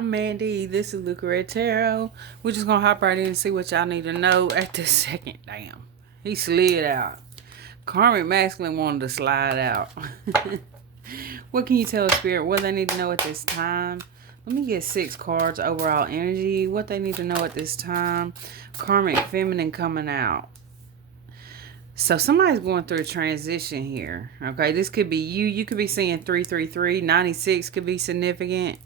I'm Mandy. This is Luca Red Tarot. We're just gonna hop right in and see what y'all need to know at this second. Damn, he slid out. Karmic masculine wanted to slide out. What can you tell Spirit? What they need to know at this time? Let me get 6 cards. Overall energy. What they need to know at this time. Karmic feminine coming out. So somebody's going through a transition here. Okay, this could be you. You could be seeing 333. 96 could be significant.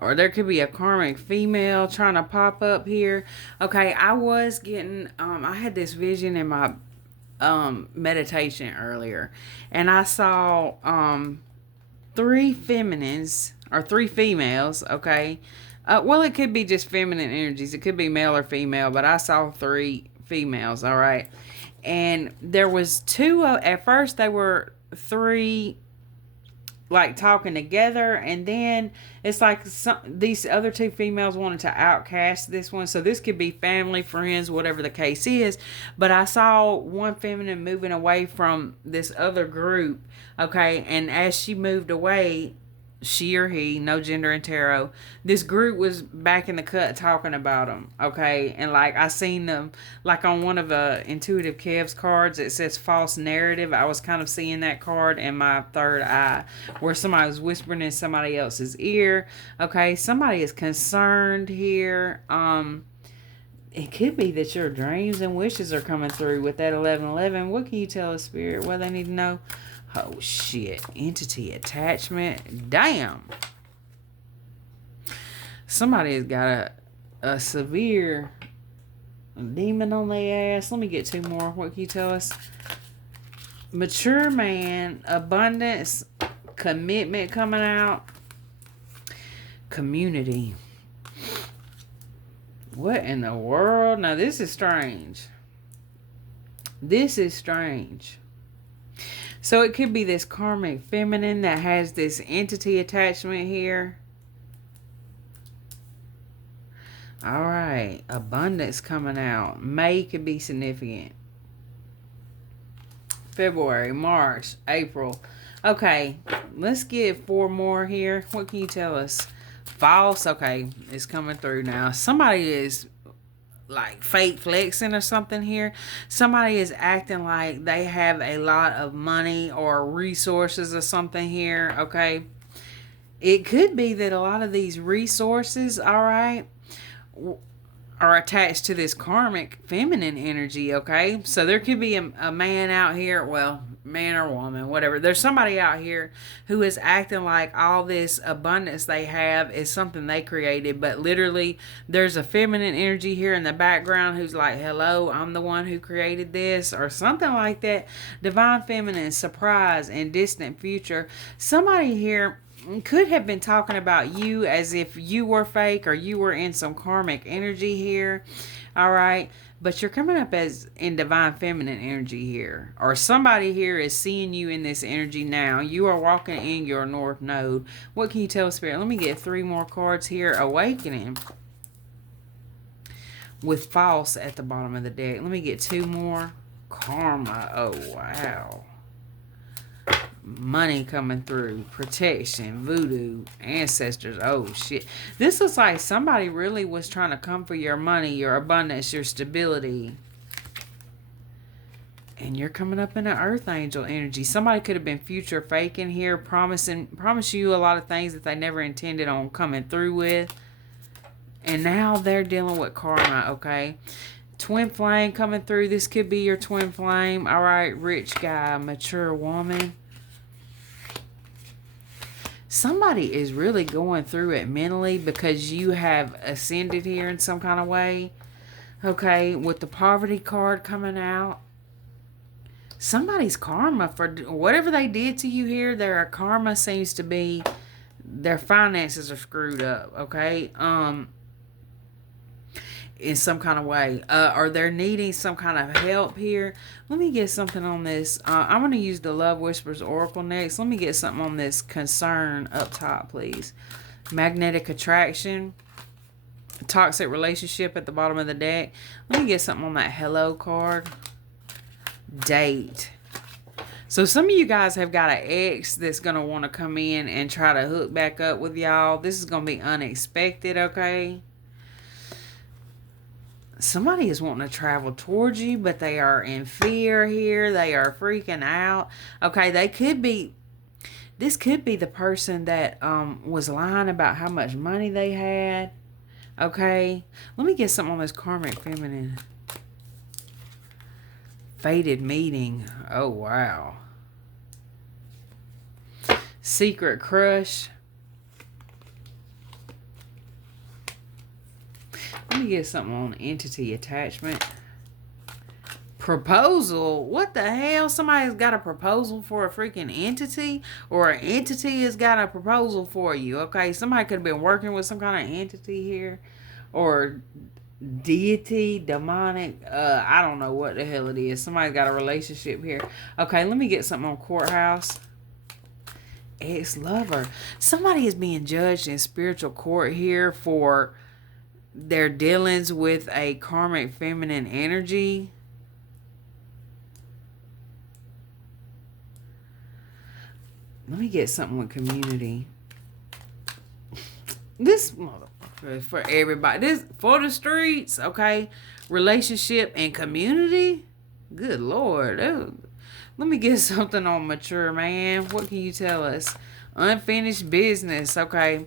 Or there could be a karmic female trying to pop up here. Okay, I was getting, I had this vision in my meditation earlier. And I saw 3 feminines, or 3 females, okay? Well, it could be just feminine energies. It could be male or female, but I saw 3 females, all right? And there was 2, at first they were 3 like talking together, and then it's like these other 2 females wanted to outcast this one. So this could be family, friends, whatever the case is. But I saw one feminine moving away from this other group, okay? And as she moved away, she or he, no gender in tarot, this group was back in the cut talking about them, okay? And like I seen them, like on one of Intuitive Kev's cards, it says false narrative. I was kind of seeing that card in my third eye, where somebody was whispering in somebody else's ear, okay? Somebody is concerned here. It could be that your dreams and wishes are coming through with that 1111. What can you tell us, Spirit? What they need to know? Oh, shit. Entity attachment. Damn. Somebody has got a severe demon on their ass. Let me get 2 more. What can you tell us? Mature man. Abundance. Commitment coming out. Community. What in the world? Now, this is strange. This is strange. So it could be this karmic feminine that has this entity attachment here. All right. Abundance coming out. May could be significant. February, March, April. Okay. Let's get 4 more here. What can you tell us? False. Okay. It's coming through now. Somebody is like fake flexing or something here. Somebody is acting like they have a lot of money or resources or something here, okay? It could be that a lot of these resources, all right, are attached to this karmic feminine energy, okay? So there could be a man out here, well, man or woman, whatever. There's somebody out here who is acting like all this abundance they have is something they created, but literally there's a feminine energy here in the background who's like, hello, I'm the one who created this, or something like that. Divine feminine, surprise, and distant future. Somebody here could have been talking about you as if you were fake or you were in some karmic energy here, all right? But you're coming up as in divine feminine energy here. Or somebody here is seeing you in this energy now. You are walking in your North Node. What can you tell, Spirit? Let me get 3 more cards here. Awakening. With false at the bottom of the deck. Let me get 2 more. Karma. Oh, wow. Money coming through, protection, voodoo, ancestors. Oh shit, this looks like somebody really was trying to come for your money, your abundance, your stability, and you're coming up in an earth angel energy. Somebody could have been future faking here, promise you a lot of things that they never intended on coming through with, and now they're dealing with karma. Okay, twin flame coming through. This could be your twin flame. All right, rich guy, mature woman. Somebody is really going through it mentally because you have ascended here in some kind of way. Okay, with the poverty card coming out. Somebody's karma for whatever they did to you here, their karma seems to be their finances are screwed up, okay? In some kind of way, or they're needing some kind of help here. Let me get something on this. I'm going to use the Love Whispers Oracle next. Let me get something on this concern up top, please. Magnetic attraction. Toxic relationship at the bottom of the deck. Let me get something on that hello card. Date. So some of you guys have got an ex that's going to want to come in and try to hook back up with y'all. This is going to be unexpected, okay? Somebody is wanting to travel towards you, but they are in fear here. They are freaking out. Okay, this could be the person that was lying about how much money they had. Okay, let me get something on this karmic feminine. Fated meeting. Oh, wow. Secret crush. Let me get something on entity attachment. Proposal? What the hell? Somebody's got a proposal for a freaking entity? Or an entity has got a proposal for you. Okay, somebody could have been working with some kind of entity here. Or deity, demonic. I don't know what the hell it is. Somebody's got a relationship here. Okay, let me get something on courthouse. Ex-lover. Somebody is being judged in spiritual court here for their dealings with a karmic feminine energy. Let me get something with community. This motherfucker is for everybody. This for the streets, okay? Relationship and community. Good Lord. Let me get something on mature, man. What can you tell us? Unfinished business, okay?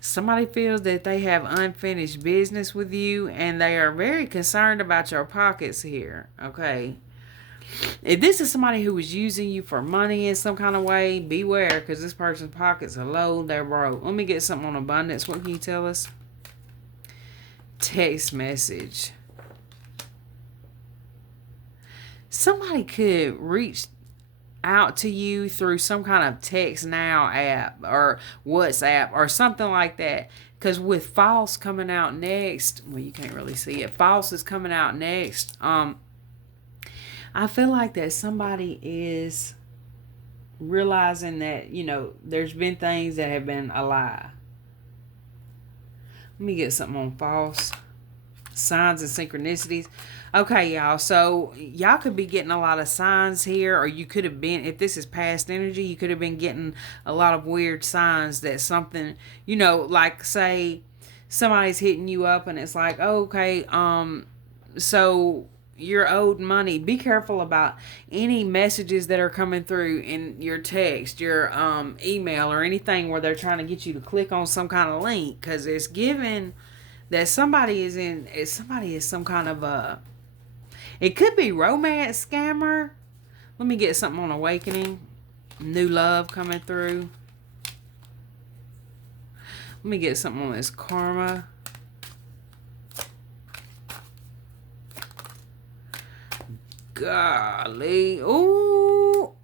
Somebody feels that they have unfinished business with you and they are very concerned about your pockets here, okay? If this is somebody who was using you for money in some kind of way, beware, because this person's pockets are low, they're broke. Let me get something on abundance. What can you tell us? Text message. Somebody could reach out to you through some kind of text now app or WhatsApp or something like that. Because with false coming out next, well, you can't really see it. False is coming out next. I feel like that somebody is realizing that, there's been things that have been a lie. Let me get something on false. Signs and synchronicities. Okay, y'all. So, y'all could be getting a lot of signs here, or you could have been, if this is past energy, you could have been getting a lot of weird signs that something, like say somebody's hitting you up and it's like, oh, okay, so you're owed money. Be careful about any messages that are coming through in your text, your email, or anything where they're trying to get you to click on some kind of link, because it's given that somebody is some kind of it could be romance scammer. Let me get something on awakening. New love coming through. Let me get something on this karma. Golly. Ooh.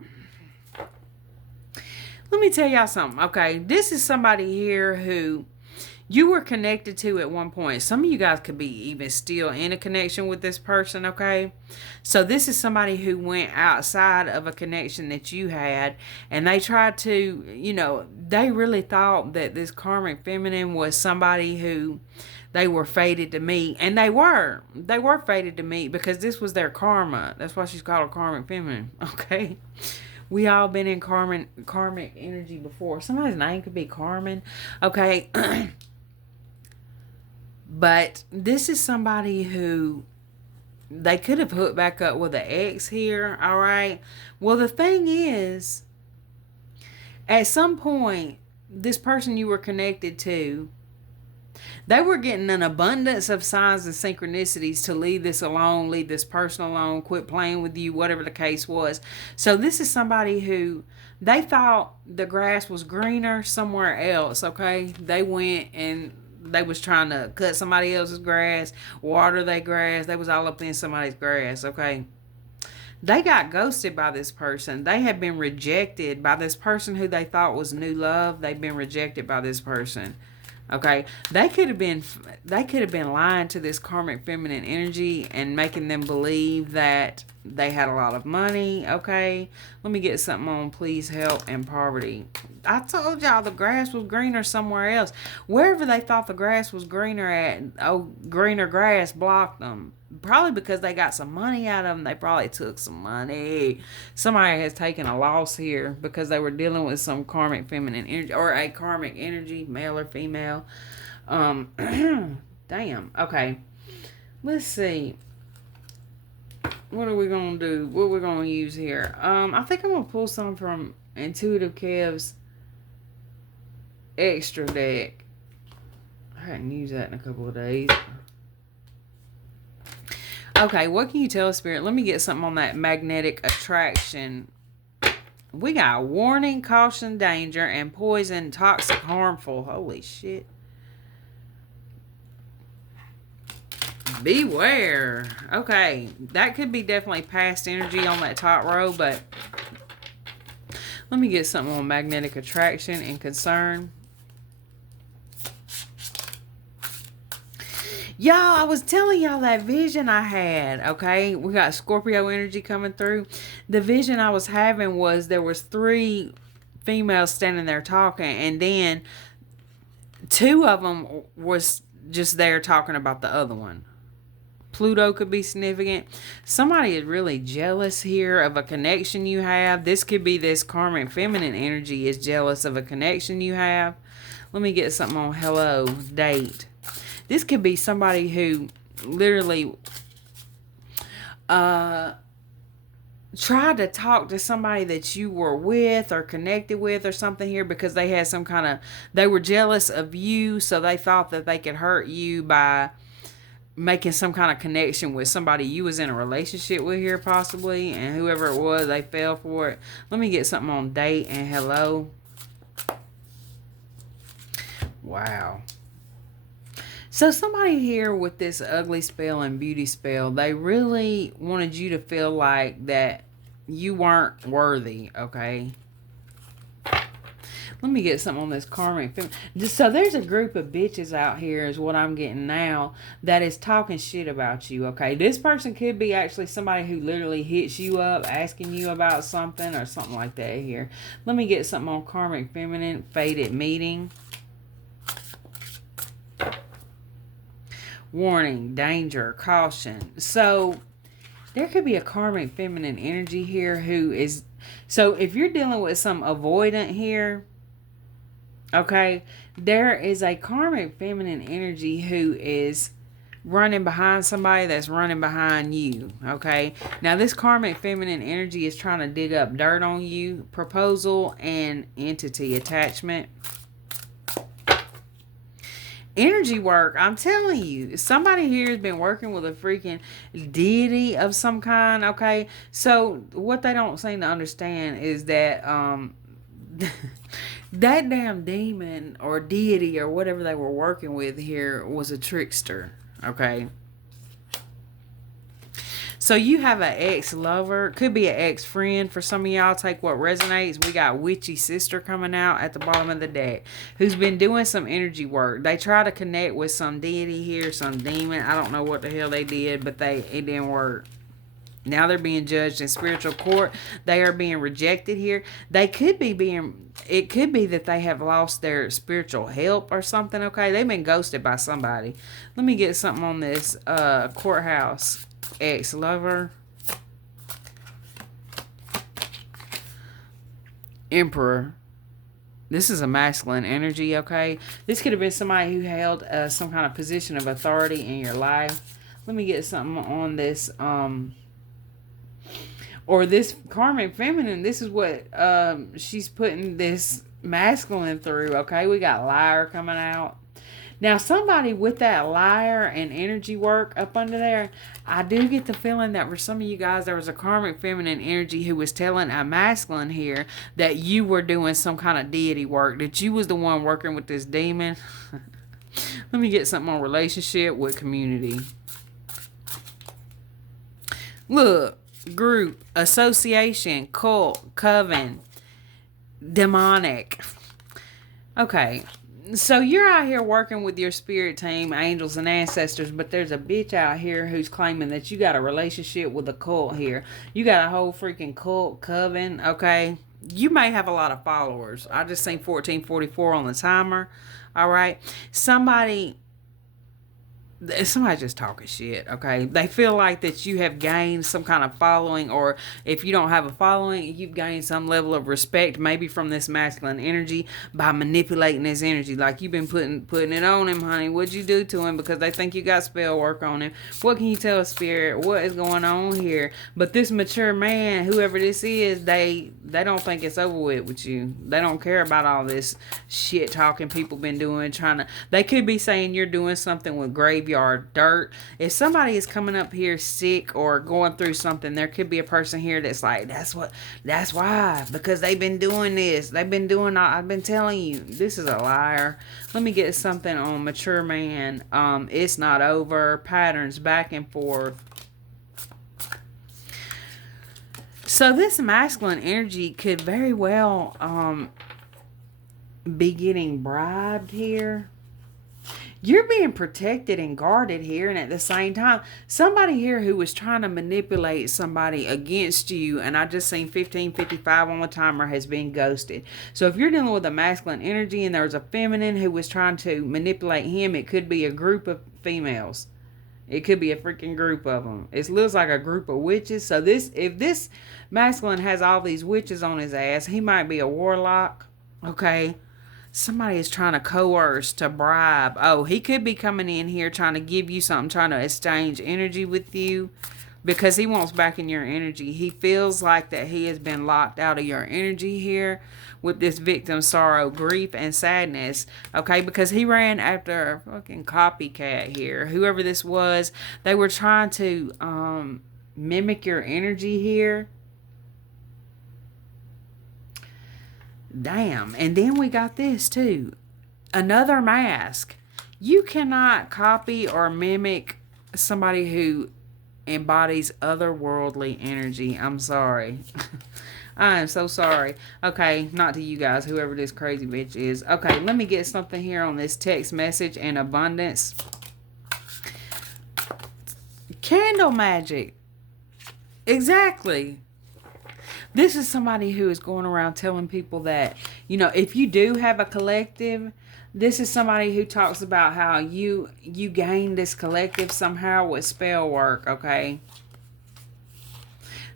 Let me tell y'all something. Okay, this is somebody here who you were connected to at one point. Some of you guys could be even still in a connection with this person, okay? So this is somebody who went outside of a connection that you had, and they tried to, they really thought that this karmic feminine was somebody who they were fated to meet, and they were fated to meet because this was their karma. That's why she's called a karmic feminine, okay? We all been in karmic energy before. Somebody's name could be Carmen, okay? But this is somebody who they could have hooked back up with an ex here, all right? Well, the thing is, at some point, this person you were connected to, they were getting an abundance of signs and synchronicities to leave this alone, leave this person alone, quit playing with you, whatever the case was. So this is somebody who they thought the grass was greener somewhere else, okay? They went and they was trying to cut somebody else's grass, water their grass. They was all up in somebody's grass, okay? They got ghosted by this person. They had been rejected by this person who they thought was new love. They've been rejected by this person. Okay, they could have been lying to this karmic feminine energy and making them believe that they had a lot of money. Okay, let me get something on please help and poverty. I told y'all the grass was greener somewhere else. Wherever they thought the grass was greener at, greener grass blocked them. probably because they got some money out of them. They probably took some money. Somebody has taken a loss here because they were dealing with some karmic feminine energy or a karmic energy, male or female. Damn. Okay. Let's see. What are we gonna do? What we're gonna use here? I think I'm gonna pull some from Intuitive Kev's extra deck. I hadn't used that in a couple of days. Okay, what can you tell Spirit? Let me get something on that magnetic attraction. We got warning, caution, danger, and poison, toxic, harmful. Holy shit. Beware. Okay, that could be definitely past energy on that top row, but let me get something on magnetic attraction and concern. Y'all, I was telling y'all that vision I had, okay? We got Scorpio energy coming through. The vision I was having was there was 3 females standing there talking, and then 2 of them was just there talking about the other one. Pluto could be significant. Somebody is really jealous here of a connection you have. This could be this karmic feminine energy is jealous of a connection you have. Let me get something on hello, date. This could be somebody who literally tried to talk to somebody that you were with or connected with or something here because they had some kind of, they were jealous of you, so they thought that they could hurt you by making some kind of connection with somebody you was in a relationship with here possibly, and whoever it was, they fell for it. Let me get something on date and hello. Wow. So somebody here with this ugly spell and beauty spell, they really wanted you to feel like that you weren't worthy, okay? Let me get something on this karmic. So there's a group of bitches out here is what I'm getting now that is talking shit about you, okay? This person could be actually somebody who literally hits you up asking you about something or something like that here. Let me get something on karmic feminine, fated meeting. Warning, danger, caution. So there could be a karmic feminine energy here who is... So if you're dealing with some avoidant here, okay, there is a karmic feminine energy who is running behind somebody that's running behind you, okay? Now, this karmic feminine energy is trying to dig up dirt on you, proposal, and entity attachment. Energy work, I'm telling you, somebody here has been working with a freaking deity of some kind, okay? So what they don't seem to understand is that that damn demon or deity or whatever they were working with here was a trickster, okay? So you have an ex-lover, could be an ex-friend for some of y'all. Take what resonates. We got witchy sister coming out at the bottom of the deck who's been doing some energy work. They try to connect with some deity here, some demon. I don't know what the hell they did, but it didn't work. Now they're being judged in spiritual court. They are being rejected here. They could be it could be that they have lost their spiritual help or something, okay? They've been ghosted by somebody. Let me get something on this courthouse. Ex-lover, Emperor. This is a masculine energy, okay? This could have been somebody who held some kind of position of authority in your life. Let me get something on this, or this karmic feminine. This is what she's putting this masculine through, okay? We got liar coming out. Now, somebody with that liar and energy work up under there, I do get the feeling that for some of you guys, there was a karmic feminine energy who was telling a masculine here that you were doing some kind of deity work, that you was the one working with this demon. Let me get something on relationship with community. Look, group, association, cult, coven, demonic. Okay. So you're out here working with your spirit team, angels and ancestors, but there's a bitch out here who's claiming that you got a relationship with a cult here. You got a whole freaking cult coven, okay? You may have a lot of followers. I just seen 1444 on the timer, all right? Somebody somebody just talking shit, okay? They feel like that you have gained some kind of following, or if you don't have a following, you've gained some level of respect, maybe from this masculine energy, by manipulating this energy. Like, you've been putting it on him, honey. What'd you do to him? Because they think you got spell work on him. What can you tell, Spirit? What is going on here? But this mature man, whoever this is, they don't think it's over with you. They don't care about all this shit talking people been doing, they could be saying you're doing something with graveyard dirt. If somebody is coming up here sick or going through something, there could be a person here that's like, that's why, because they've been doing this. I've been telling you, this is a liar. Let me get something on mature man. It's not over. Patterns back and forth. So this masculine energy could very well be getting bribed here. You're being protected and guarded here, and at the same time, somebody here who was trying to manipulate somebody against you, and I just seen 1555 on the timer, has been ghosted. So if you're dealing with a masculine energy and there's a feminine who was trying to manipulate him, it could be a group of females. It could be a freaking group of them. It looks like a group of witches. So if this masculine has all these witches on his ass, he might be a warlock. Okay. Somebody is trying to coerce, to bribe. Oh, he could be coming in here trying to give you something, trying to exchange energy with you, because he wants back in your energy. He feels like that he has been locked out of your energy here with this victim sorrow, grief, and sadness. Okay, because he ran after a fucking copycat here. Whoever this was, they were trying to mimic your energy here. Damn. And then we got this too. Another mask. You cannot copy or mimic somebody who embodies otherworldly energy. I'm sorry. I am so sorry. Okay, not to you guys, whoever this crazy bitch is. Okay, let me get something here on this text message and abundance. Candle magic. Exactly. This is somebody who is going around telling people that, if you do have a collective, this is somebody who talks about how you gain this collective somehow with spell work, okay?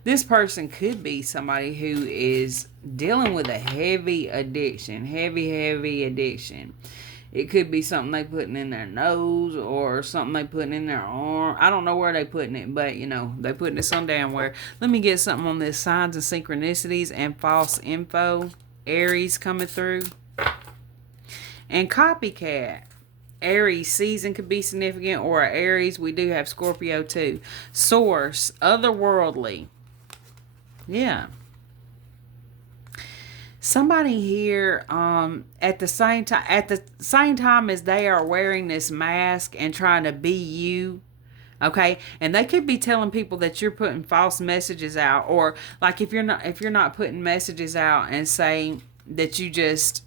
This person could be somebody who is dealing with a heavy addiction, heavy addiction. It could be something they putting in their nose or something they putting in their arm. I don't know where they putting it, but they putting it some damn where. Let me get something on this signs and synchronicities and false info. Aries coming through. And copycat. Aries season could be significant, or Aries, we do have Scorpio too. Source, otherworldly. Yeah. Somebody here at the same time as they are wearing this mask and trying to be you, okay? And they could be telling people that you're putting false messages out, or like if you're not putting messages out and saying that you just,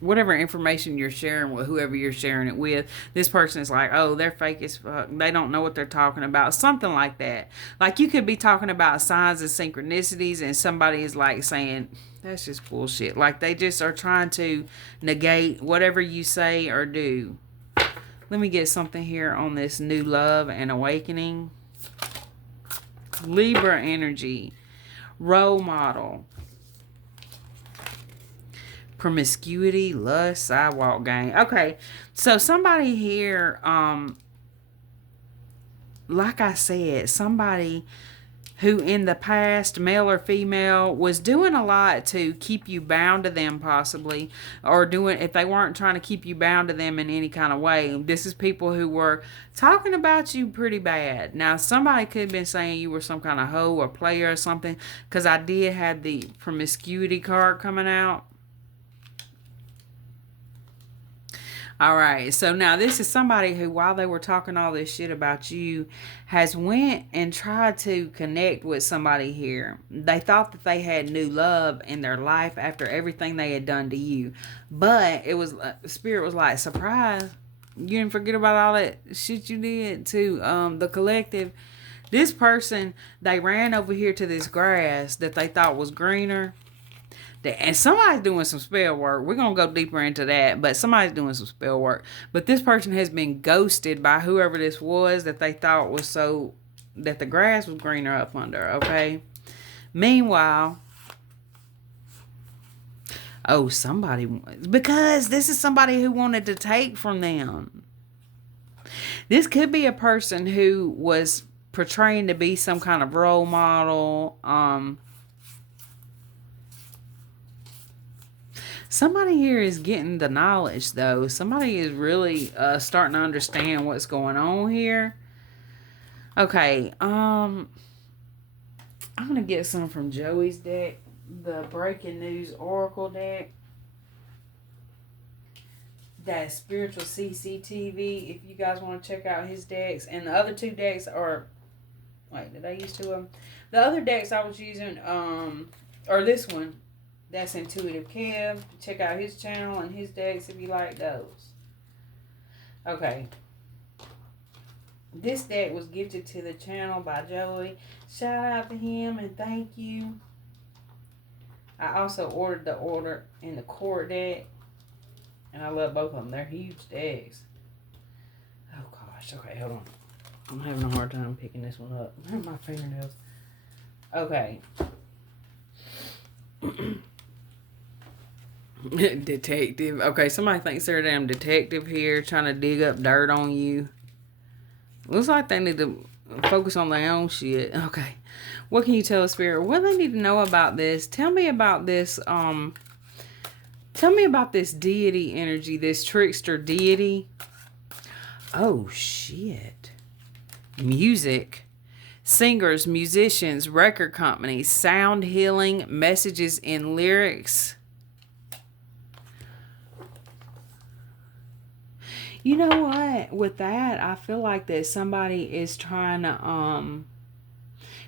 whatever information you're sharing with whoever you're sharing it with, this person is like, oh, they're fake as fuck. They don't know what they're talking about. Something like that. Like, you could be talking about signs and synchronicities and somebody is like saying, that's just bullshit. Like, they just are trying to negate whatever you say or do. Let me get something here on this new love and awakening. Libra energy. Role model. Promiscuity, lust, sidewalk gang. Okay, so somebody here, like I said, somebody who in the past, male or female, was doing a lot to keep you bound to them, possibly, or if they weren't trying to keep you bound to them in any kind of way. This is people who were talking about you pretty bad. Now, somebody could have been saying you were some kind of hoe or player or something, because I did have the promiscuity card coming out. All right, so now this is somebody who, while they were talking all this shit about you, has went and tried to connect with somebody here. They thought that they had new love in their life after everything they had done to you. But it was, Spirit was like, surprise, you didn't forget about all that shit you did to the collective. This person, they ran over here to this grass that they thought was greener. And somebody's doing some spell work. We're going to go deeper into that, but somebody's doing some spell work. But this person has been ghosted by whoever this was that they thought was so, that the grass was greener up under, okay? Meanwhile, oh, somebody, because this is somebody who wanted to take from them. This could be a person who was portraying to be some kind of role model. Somebody here is getting the knowledge, though. Somebody is really starting to understand what's going on here. Okay, I'm gonna get some from Joey's deck, the Breaking News Oracle deck. That Spiritual CCTV. If you guys want to check out his decks, and the other two decks are. Wait, did I use two of them? The other decks I was using, or this one. That's Intuitive Kev. Check out his channel and his decks if you like those. Okay. This deck was gifted to the channel by Joey. Shout out to him and thank you. I also ordered the order in the court deck. And I love both of them. They're huge decks. Oh gosh. Okay, hold on. I'm having a hard time picking this one up. My fingernails. Okay. Detective. Okay, somebody thinks they're a damn detective here trying to dig up dirt on you. Looks like they need to focus on their own shit. Okay. What can you tell us, Spirit? What do they need to know about this? Tell me about this, tell me about this deity energy, this trickster deity. Oh, shit. Music. Singers, musicians, record companies, sound healing, messages in lyrics. You know what? With that, I feel like that somebody is trying to,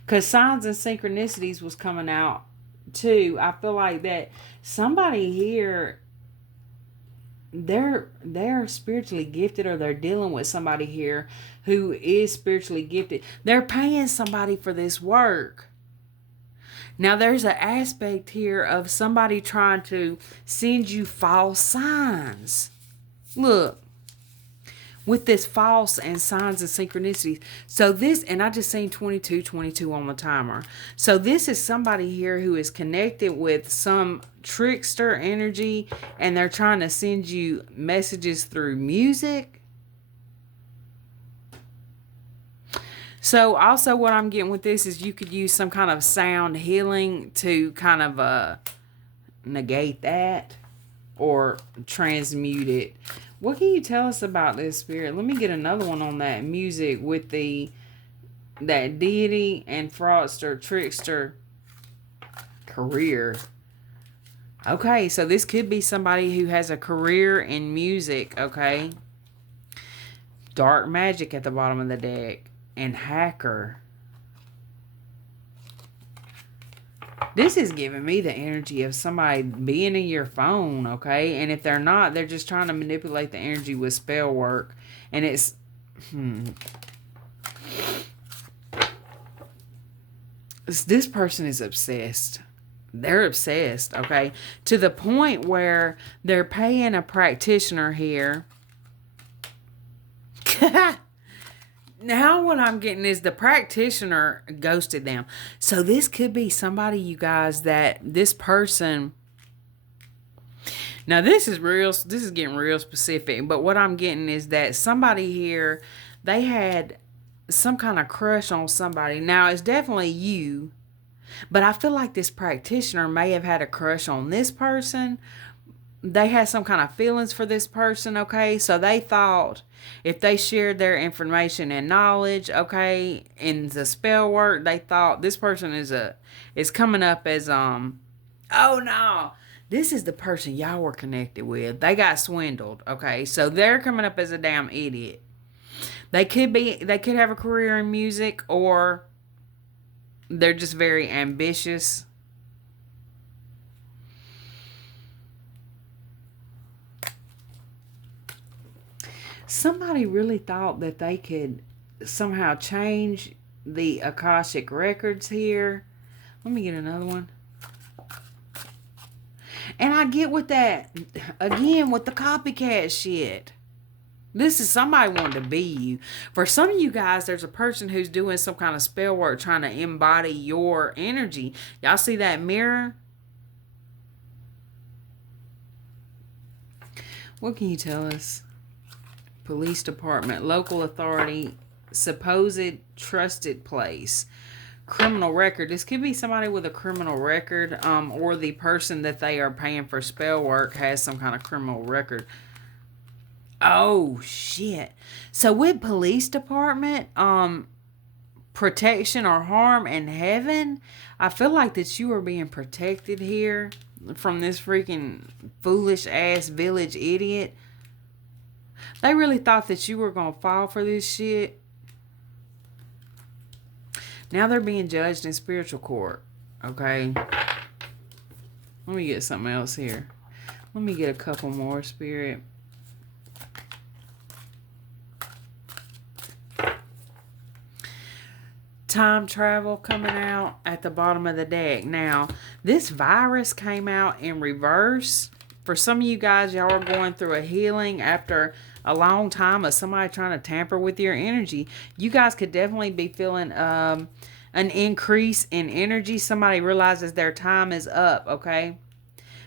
because signs and synchronicities was coming out too. I feel like that somebody here, they're spiritually gifted, or they're dealing with somebody here who is spiritually gifted. They're paying somebody for this work. Now, there's an aspect here of somebody trying to send you false signs. Look. With this false and signs and synchronicities. So this, and I just seen 2222 on the timer. So this is somebody here who is connected with some trickster energy, and they're trying to send you messages through music. So also what I'm getting with this is you could use some kind of sound healing to kind of negate that or transmute it. What can you tell us about this, Spirit? Let me get another one on that music with that deity and fraudster, trickster career. Okay, so this could be somebody who has a career in music, okay? Dark magic at the bottom of the deck. And hacker. This is giving me the energy of somebody being in your phone, okay? And if they're not, they're just trying to manipulate the energy with spell work. And it's... This person is obsessed. They're obsessed, okay? To the point where they're paying a practitioner here. Now what I'm getting is the practitioner ghosted them. So this could be somebody, you guys, that this person... Now this is getting real specific. But what I'm getting is that somebody here, they had some kind of crush on somebody. Now it's definitely you. But I feel like this practitioner may have had a crush on this person. They had some kind of feelings for this person, okay? So they thought if they shared their information and knowledge, okay, in the spell work, they thought this person is coming up as oh no, this is the person y'all were connected with. They got swindled, okay? So they're coming up as a damn idiot. They could have a career in music, or they're just very ambitious. Somebody really thought that they could somehow change the Akashic records here. Let me get another one. And I get with that, again, with the copycat shit. This is somebody wanting to be you. For some of you guys, there's a person who's doing some kind of spell work trying to embody your energy. Y'all see that mirror? What can you tell us? Police department, local authority, supposed trusted place, criminal record. This could be somebody with a criminal record, or the person that they are paying for spell work has some kind of criminal record. Oh shit. So with police department, protection or harm in heaven, I feel like that you are being protected here from this freaking foolish ass village idiot. They really thought that you were gonna fall for this shit. Now they're being judged in spiritual court. Okay. Let me get something else here. Let me get a couple more, Spirit. Time travel coming out at the bottom of the deck. Now, this virus came out in reverse. For some of you guys, y'all are going through a healing after a long time of somebody trying to tamper with your energy. You guys could definitely be feeling an increase in energy. Somebody realizes their time is up, okay?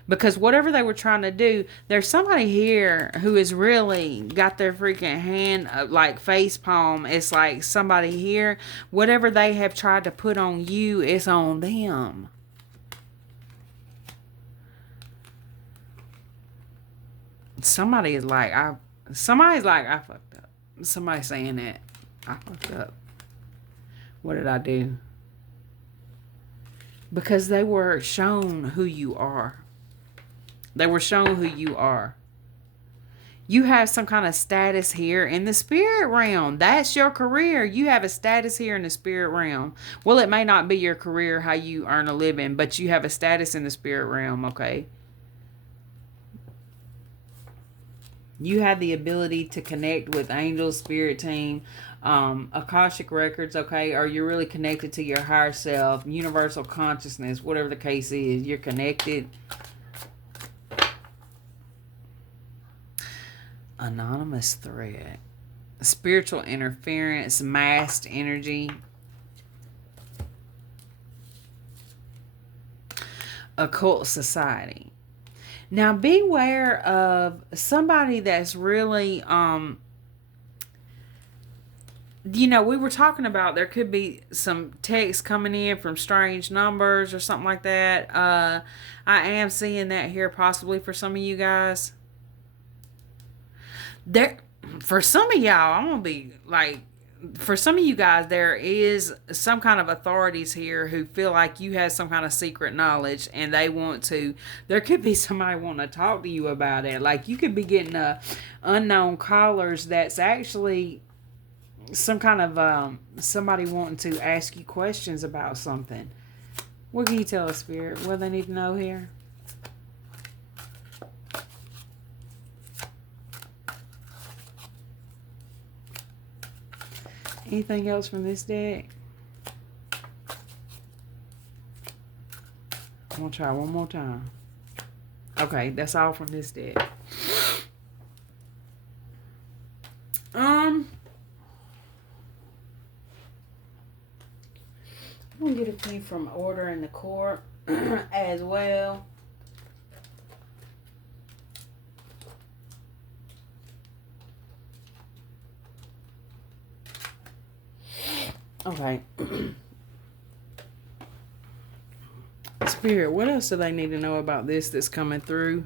Because whatever they were trying to do, there's somebody here who has really got their freaking hand like face palm. It's like somebody here, whatever they have tried to put on you, it's on them. Somebody's like, I fucked up. Somebody's saying that. I fucked up. What did I do? Because they were shown who you are. They were shown who you are. You have some kind of status here in the spirit realm. That's your career. You have a status here in the spirit realm. Well, it may not be your career, how you earn a living, but you have a status in the spirit realm, okay? You have the ability to connect with angels, spirit team, Akashic records, okay? Or you're really connected to your higher self, universal consciousness, whatever the case is. You're connected. Anonymous threat, spiritual interference, masked energy, occult society. Now beware of somebody that's really, we were talking about there could be some text coming in from strange numbers or something like that. I am seeing that here possibly for some of you guys. There, for some of y'all, I'm gonna be like, for some of you guys, there is some kind of authorities here who feel like you have some kind of secret knowledge and they want to. There could be somebody wanting to talk to you about it. Like you could be getting unknown callers that's actually some kind of somebody wanting to ask you questions about something. What can you tell us, Spirit? What do they need to know here? Anything else from this deck? I'm going to try one more time. Okay, that's all from this deck. I'm going to get a few from Order in the Court as well. Okay. Spirit, what else do they need to know about this that's coming through?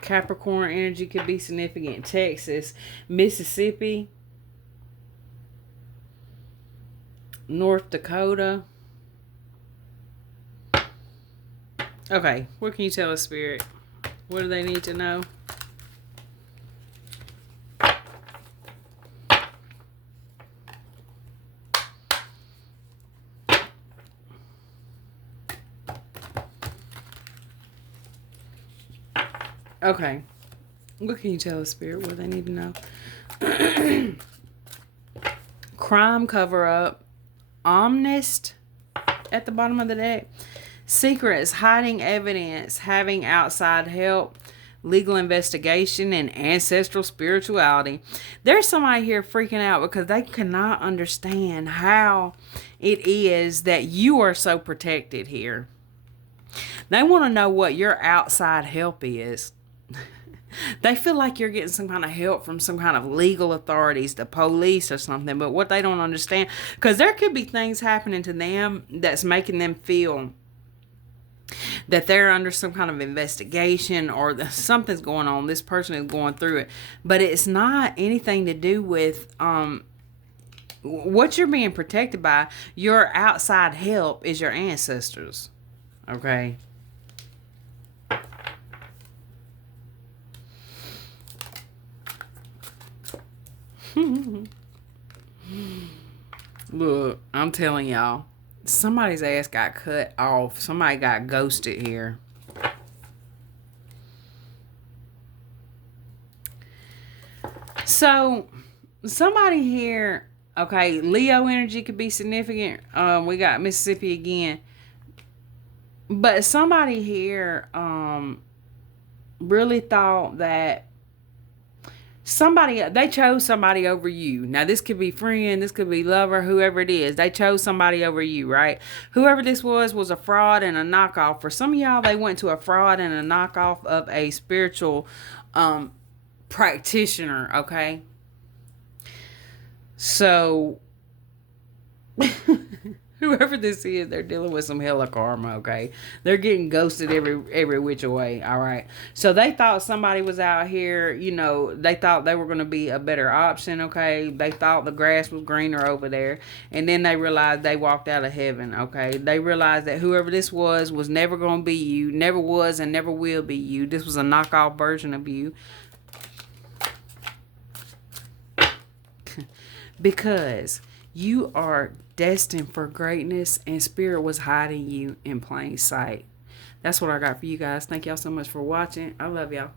Capricorn energy could be significant. Texas, Mississippi, North Dakota. Okay, what can you tell us, Spirit? What do they need to know? Okay. What can you tell us, Spirit? What do they need to know? Crime cover-up. Omnist at the bottom of the deck. Secrets, hiding evidence, having outside help, legal investigation, and ancestral spirituality. There's somebody here freaking out because they cannot understand how it is that you are so protected here. They want to know what your outside help is. They feel like you're getting some kind of help from some kind of legal authorities, the police or something, but what they don't understand, because there could be things happening to them that's making them feel that they're under some kind of investigation, or something's going on. This person is going through it, but it's not anything to do with what you're being protected by. Your outside help is your ancestors. Okay. Look, I'm telling y'all, somebody's ass got cut off. Somebody got ghosted here. So, somebody here, okay, Leo energy could be significant. We got Mississippi again. But somebody here really thought that they chose somebody over you. Now, this could be friend, this could be lover, whoever it is. They chose somebody over you, right? Whoever this was a fraud and a knockoff. For some of y'all, they went to a fraud and a knockoff of a spiritual practitioner, okay? So, whoever this is, they're dealing with some hella karma, okay? They're getting ghosted every which way, all right? So they thought somebody was out here, they thought they were going to be a better option, okay? They thought the grass was greener over there. And then they realized they walked out of heaven, okay? They realized that whoever this was never going to be you, never was and never will be you. This was a knockoff version of you. Because you are destined for greatness, and spirit was hiding you in plain sight. That's what I got for you guys. Thank y'all so much for watching. I love y'all.